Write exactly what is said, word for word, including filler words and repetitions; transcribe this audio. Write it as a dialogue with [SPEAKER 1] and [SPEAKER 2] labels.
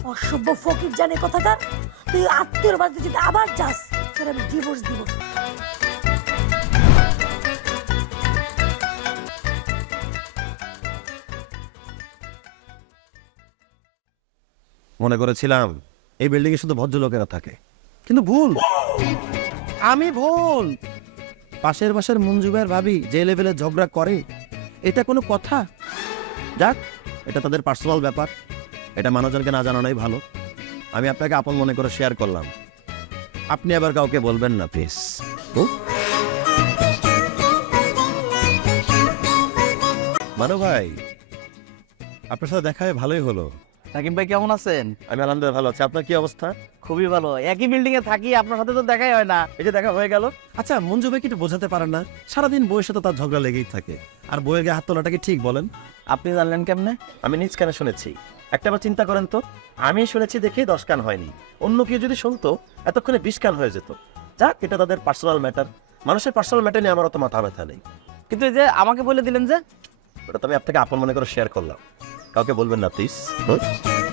[SPEAKER 1] অসভ্য ফকির জানে কথাকার, তুই আত্মীয়র বাড়িতে যদি আবার যাস তোর আমি ডিভোর্স দিব।
[SPEAKER 2] মনে করেছিলাম এই বিল্ডিং এ শুধু ভদ্রলোকেরা থাকে, কিন্তু ভুল, আমি ভুল। পাশের পাশের মঞ্জু ভাইয়ের ভাবি যে লেভেলে ঝগড়া করে এটা কোনো কথা? যাক, এটা তাদের পার্সোনাল ব্যাপার, এটা মানুষজনকে না জানানোই ভালো। আমি আপনাকে আপন মনে করে শেয়ার করলাম, আপনি আবার কাউকে বলবেন না প্লিজ। মানু ভাই, আপনার সাথে দেখা হয়ে ভালোই হলো।
[SPEAKER 3] নাকিম ভাই কেমন আছেন?
[SPEAKER 2] আমি আলহামদুলিল্লাহ ভালো আছি, আপনার কি অবস্থা?
[SPEAKER 3] খুবই ভালো, একই বিল্ডিং এ থাকি, আপনার সাথে তো দেখাই হয় না।
[SPEAKER 2] এই যে দেখা হয়ে গেল। আচ্ছা, মঞ্জু ভাই কি একটু বোঝাতে পারেন না, সারাদিন বউয়ের সাথে তার ঝগড়া লেগেই থাকে, আর বউয়ের গায়ে হাত তোলাটা কি ঠিক বলেন?
[SPEAKER 3] আপনি জানলেন কেমনে?
[SPEAKER 2] আমি নিজ কানে শুনেছি। একটা বার চিন্তা করেন তো, আমি শুনেছি দেখে দশ কান হয়নি, অন্য কেউ যদি শুনতো এতক্ষণে বিশ কান হয়ে যেত। যাক, এটা তাদের পার্সোনাল ম্যাটার, মানুষের পার্সোনাল ম্যাটার নিয়ে আমার অত মাথা ব্যথা নেই।
[SPEAKER 3] কিন্তু এই যে আমাকে বলে দিলেন যে।
[SPEAKER 2] ওটা তো আমি আপনাকে আপন মনে করে শেয়ার করলাম, কাউকে বলবেন না প্লিজ।